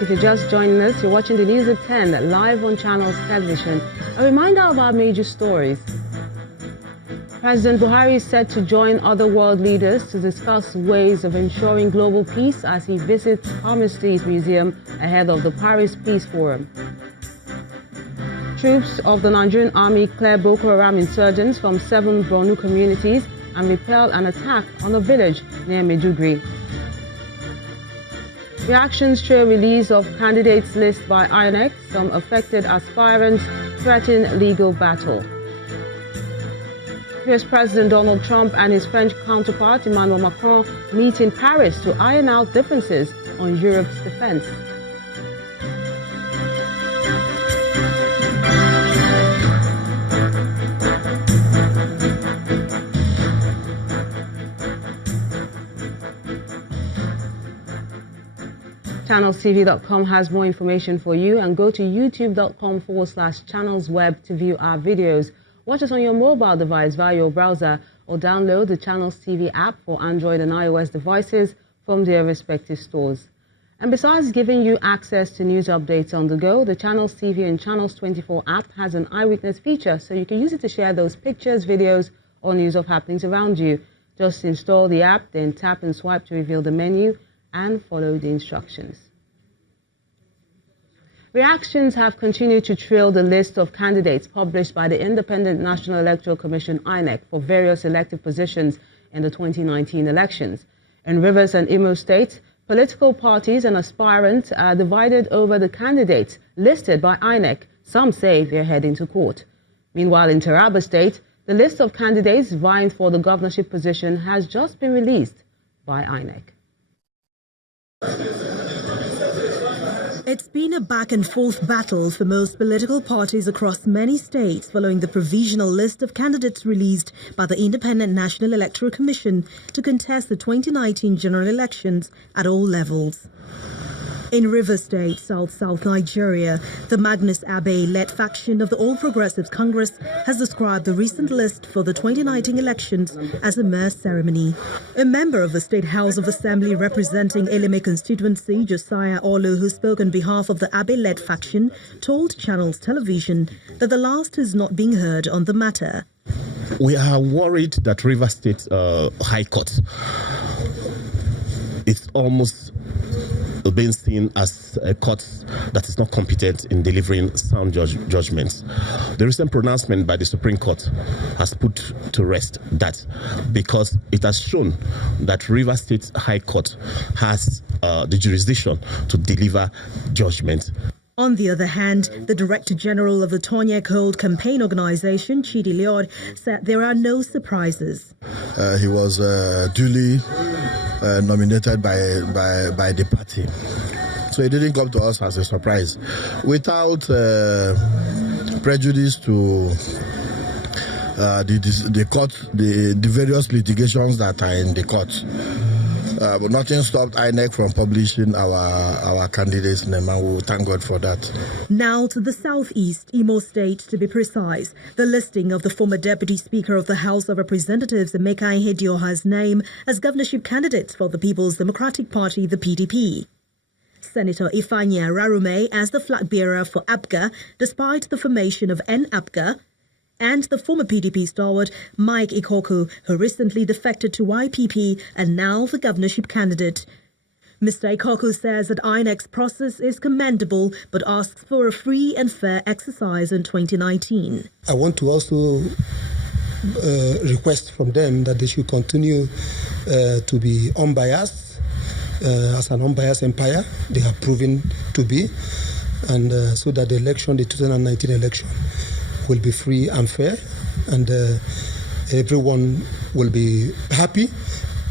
If you're just joining us, you're watching the news at 10 live on Channels Television. A reminder of our major stories. President Buhari is set to join other world leaders to discuss ways of ensuring global peace as he visits Armistice Museum ahead of the Paris Peace Forum. Troops of the Nigerian Army clear Boko Haram insurgents from 7 Borno communities and repel an attack on a village near Maiduguri. Reactions to a release of candidates list by INEC. Some affected aspirants threaten legal battle. US President Donald Trump and his French counterpart Emmanuel Macron meet in Paris to iron out differences on Europe's defense. ChannelsTV.com has more information for you, and go to youtube.com/channelsweb to view our videos. Watch us on your mobile device via your browser or download the Channels TV app for Android and iOS devices from their respective stores. And besides giving you access to news updates on the go, the Channels TV and Channels 24 app has an eyewitness feature, so you can use it to share those pictures, videos, or news of happenings around you. Just install the app, then tap and swipe to reveal the menu and follow the instructions. Reactions have continued to trail the list of candidates published by the Independent National Electoral Commission (INEC) for various elective positions in the 2019 elections. In Rivers and Imo states, political parties and aspirants are divided over the candidates listed by INEC. Some say they're heading to court. Meanwhile, in Taraba State, the list of candidates vying for the governorship position has just been released by INEC. It's been a back-and-forth battle for most political parties across many states following the provisional list of candidates released by the Independent National Electoral Commission to contest the 2019 general elections at all levels. In Rivers State, South Nigeria, the Magnus Abe-led faction of the All Progressives Congress has described the recent list for the 2019 elections as a mere ceremony. A member of the State House of Assembly representing Eleme constituency, Josiah Olu, who spoke on behalf of the Abe-led faction, told Channels Television that the last is not being heard on the matter. We are worried that Rivers State High Court is almost being seen as a court that is not competent in delivering sound judgments. The recent pronouncement by the Supreme Court has put to rest that, because it has shown that Rivers State High Court has the jurisdiction to deliver judgment. On the other hand, the Director General of the Tonya Cold Campaign Organization, Chidi Liod, said there are no surprises. He was duly nominated by the party. So it didn't come to us as a surprise. Without prejudice to the court, the various litigations that are in the court. But nothing stopped INEC from publishing our candidates' name, and we thank God for that. Now to the southeast, Imo State to be precise. The listing of the former Deputy Speaker of the House of Representatives, Emeka Ihedioha's name, as governorship candidates for the People's Democratic Party, the PDP. Senator Ifeanyi Ararume as the flag bearer for APGA, despite the formation of NAPGA, and the former PDP stalwart Mike Ikoku, who recently defected to YPP and now the governorship candidate. Mr. Ikoku says that INEC's process is commendable, but asks for a free and fair exercise in 2019. I want to also request from them that they should continue to be unbiased, as an unbiased empire they have proven to be, and so that the 2019 election, will be free and fair, and everyone will be happy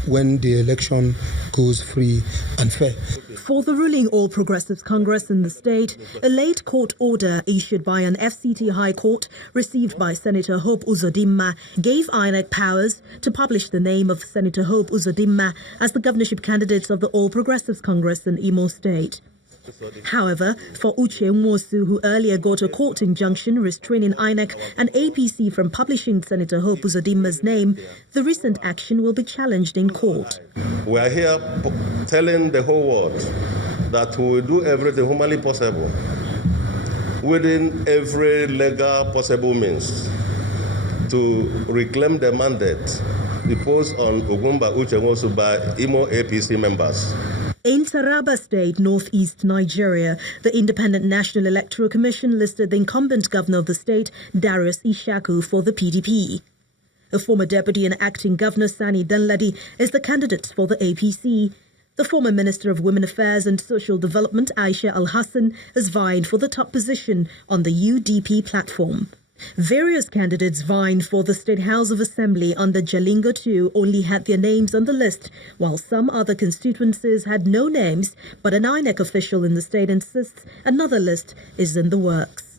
when the election goes free and fair. For the ruling All Progressives Congress in the state, a late court order issued by an FCT High Court received by Senator Hope Uzodimma gave INEC powers to publish the name of Senator Hope Uzodimma as the governorship candidates of the All Progressives Congress in Imo State. However, for Uche Nwosu, who earlier got a court injunction restraining INEC and APC from publishing Senator Hope Uzodimma's name, the recent action will be challenged in court. We are here telling the whole world that we will do everything humanly possible within every legal possible means to reclaim the mandate deposed on Ugumba Uchenwosu by Imo APC members. In Taraba State, northeast Nigeria, the Independent National Electoral Commission listed the incumbent governor of the state, Darius Ishaku, for the PDP. The former deputy and acting governor, Sani Danladi, is the candidate for the APC. The former Minister of Women Affairs and Social Development, Aisha Al-Hassan, is vying for the top position on the UDP platform. Various candidates vying for the State House of Assembly under Jalingo 2 only had their names on the list, while some other constituencies had no names, but an INEC official in the state insists another list is in the works.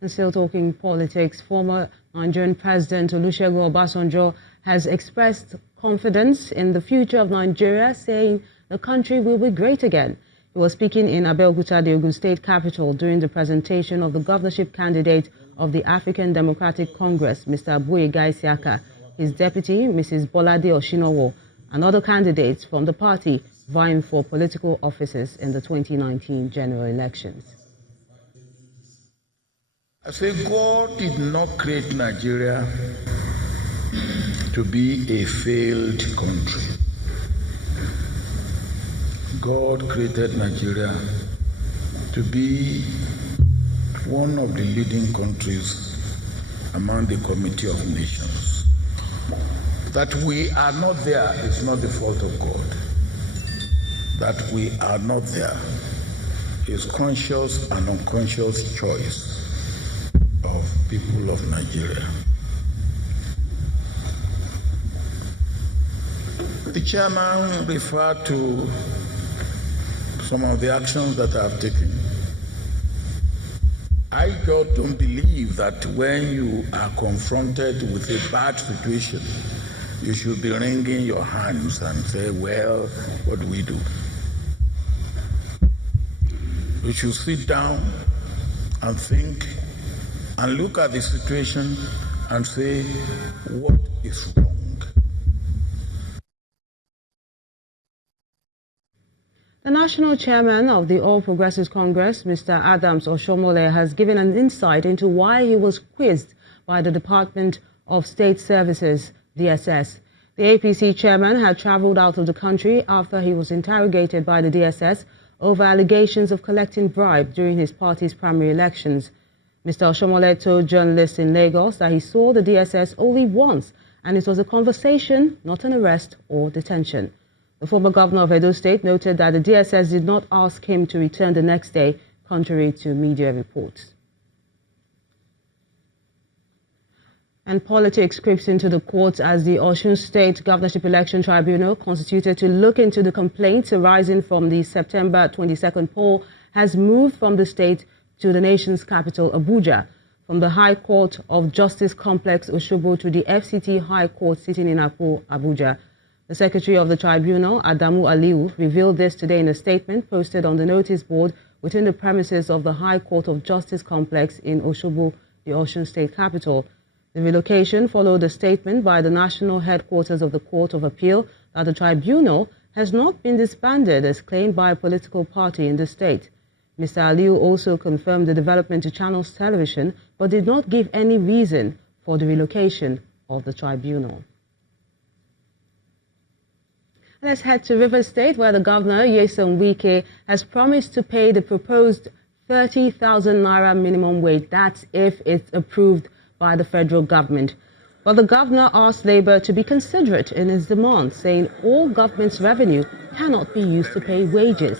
And still talking politics, former Nigerian President Olusegun Obasanjo has expressed confidence in the future of Nigeria, saying the country will be great again. He was speaking in Abeokuta, the Ogun State capital, during the presentation of the governorship candidate of the African Democratic Congress, Mr. Aboyega Isiaka, his deputy, Mrs. Bolade Oshinowo, and other candidates from the party vying for political offices in the 2019 general elections. I say God did not create Nigeria to be a failed country. God created Nigeria to be one of the leading countries among the Committee of Nations. That we are not there is not the fault of God. That we are not there is conscious and unconscious choice of people of Nigeria. The chairman referred to some of the actions that I have taken. I just don't believe that when you are confronted with a bad situation, you should be wringing your hands and say, well, what do we do? You should sit down and think and look at the situation and say, what is wrong? The national chairman of the All Progressives Congress, Mr. Adams Oshomole, has given an insight into why he was quizzed by the Department of State Services, DSS. The APC chairman had traveled out of the country after he was interrogated by the DSS over allegations of collecting bribe during his party's primary elections. Mr. Oshomole told journalists in Lagos that he saw the DSS only once, and it was a conversation, not an arrest or detention. The former governor of Edo State noted that the DSS did not ask him to return the next day, contrary to media reports. And politics creeps into the courts as the Osun State Governorship Election Tribunal, constituted to look into the complaints arising from the September 22nd poll, has moved from the state to the nation's capital, Abuja, from the High Court of Justice Complex, Osogbo, to the FCT High Court sitting in Apo, Abuja. The Secretary of the Tribunal, Adamu Aliu, revealed this today in a statement posted on the notice board within the premises of the High Court of Justice Complex in Osogbo, the Osun State capital. The relocation followed a statement by the national headquarters of the Court of Appeal that the tribunal has not been disbanded as claimed by a political party in the state. Mr. Aliu also confirmed the development to Channels Television, but did not give any reason for the relocation of the tribunal. Let's head to Rivers State, where the governor, Nyesom Wike, has promised to pay the proposed 30,000 Naira minimum wage. That's if it's approved by the federal government. But the governor asked Labour to be considerate in his demands, saying all government's revenue cannot be used to pay wages.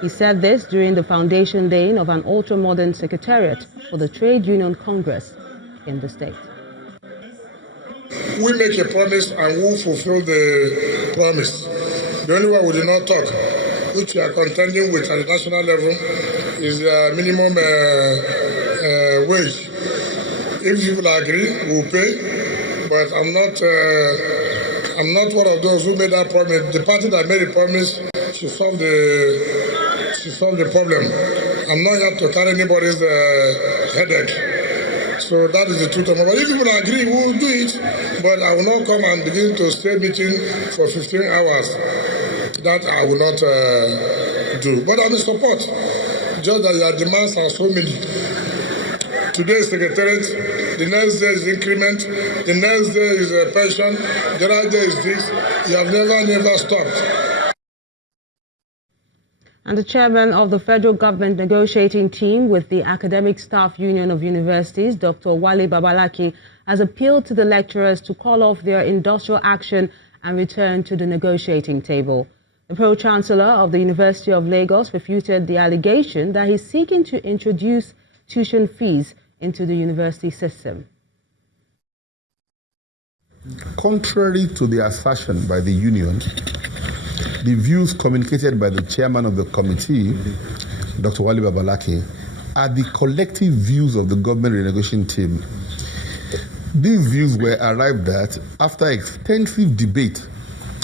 He said this during the foundation laying of an ultra-modern secretariat for the Trade Union Congress in the state. We make a promise and we'll fulfill the promise. The only one we did not talk, which we are contending with at the national level, is the minimum wage. If people agree, we'll pay. But I'm not one of those who made that promise. The party that made the promise should solve the problem. I'm not here to carry anybody's headache. So that is the truth of it. But if people agree, we will do it. But I will not come and begin to stay meeting for 15 hours. That I will not do. But I'm in support. Just that your demands are so many. Today is secretariat, the next day is increment, the next day is a pension, the other day is this. You have never stopped. And the chairman of the federal government negotiating team with the Academic Staff Union of Universities, Dr. Wale Babalaki, has appealed to the lecturers to call off their industrial action and return to the negotiating table. The pro-chancellor of the University of Lagos refuted the allegation that he's seeking to introduce tuition fees into the university system. Contrary to the assertion by the union, the views communicated by the chairman of the committee, Dr. Wale Babalaki, are the collective views of the government renegotiation team. These views were arrived at after extensive debate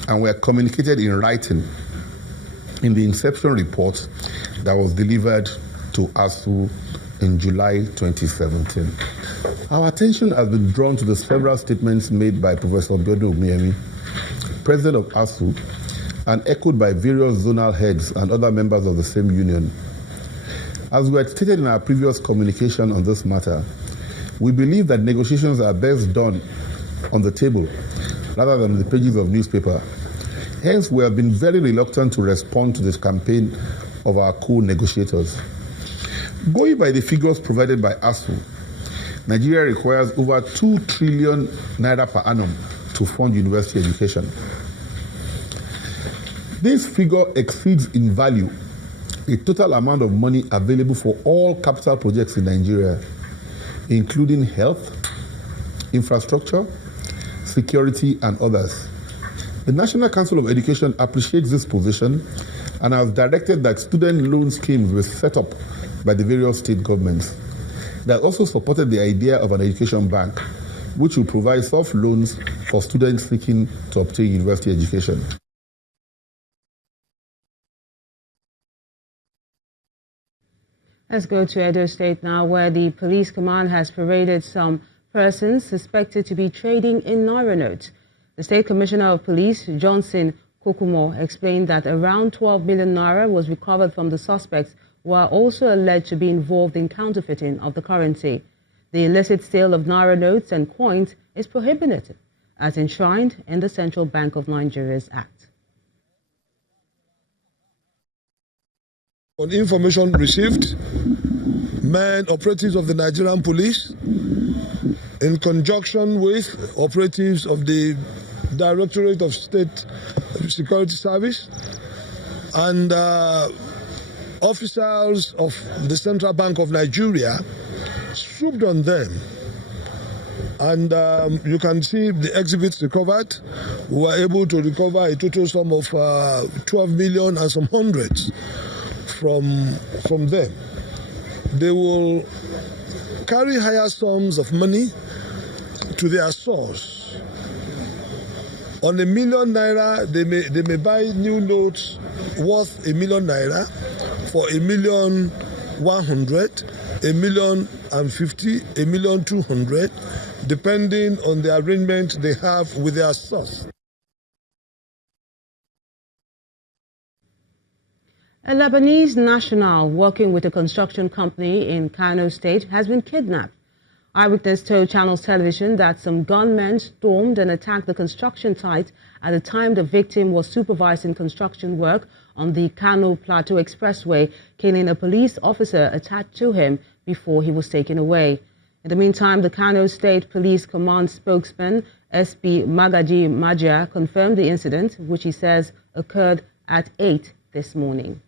and were communicated in writing in the inception report that was delivered to ASUU in July 2017. Our attention has been drawn to the several statements made by Professor Biodun Omiemi, president of ASUU, and echoed by various zonal heads and other members of the same union. As we had stated in our previous communication on this matter, we believe that negotiations are best done on the table rather than on the pages of newspaper. Hence, we have been very reluctant to respond to this campaign of our co-negotiators. Going by the figures provided by ASUU, Nigeria requires over 2 trillion naira per annum to fund university education. This figure exceeds in value a total amount of money available for all capital projects in Nigeria, including health, infrastructure, security, and others. The National Council of Education appreciates this position and has directed that student loan schemes be set up by the various state governments. They have also supported the idea of an education bank, which will provide soft loans for students seeking to obtain university education. Let's go to Edo State now, where the police command has paraded some persons suspected to be trading in Naira notes. The State Commissioner of Police, Johnson Kokumo, explained that around 12 million Naira was recovered from the suspects, who are also alleged to be involved in counterfeiting of the currency. The illicit sale of Naira notes and coins is prohibited, as enshrined in the Central Bank of Nigeria's Act. On information received, operatives of the Nigerian police, in conjunction with operatives of the Directorate of State Security Service and officers of the Central Bank of Nigeria, swooped on them. And you can see the exhibits recovered. We were able to recover a total sum of 12 million and some hundreds from them. They will carry higher sums of money to their source. On $1 million naira, they may buy new notes worth $1 million naira for $1,100,000, $1,050,000, $1,200,000, depending on the arrangement they have with their source. A Lebanese national working with a construction company in Kano State has been kidnapped. Eyewitness told Channels Television that some gunmen stormed and attacked the construction site at the time the victim was supervising construction work on the Kano Plateau Expressway, killing a police officer attached to him before he was taken away. In the meantime, the Kano State Police Command spokesman, SP Magaji Majia, confirmed the incident, which he says occurred at 8 this morning.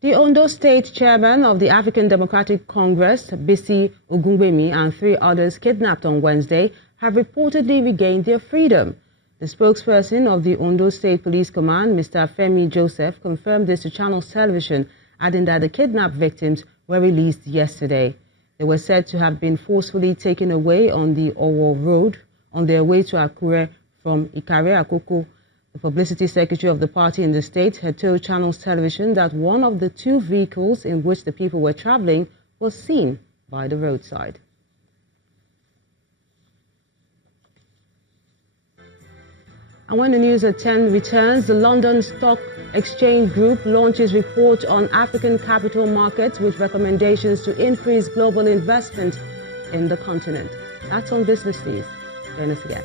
The Ondo State chairman of the African Democratic Congress, Bisi Ogungbemi, and 3 others kidnapped on Wednesday have reportedly regained their freedom. The spokesperson of the Ondo State Police Command, Mr. Femi Joseph, confirmed this to Channels Television, adding that the kidnapped victims were released yesterday. They were said to have been forcefully taken away on the Owo Road on their way to Akure from Ikare Akoko. The publicity secretary of the party in the state had told Channels Television that one of the 2 vehicles in which the people were traveling was seen by the roadside. And when the news at 10 returns, the London Stock Exchange Group launches report on African capital markets with recommendations to increase global investment in the continent. That's on Business News. Join us again.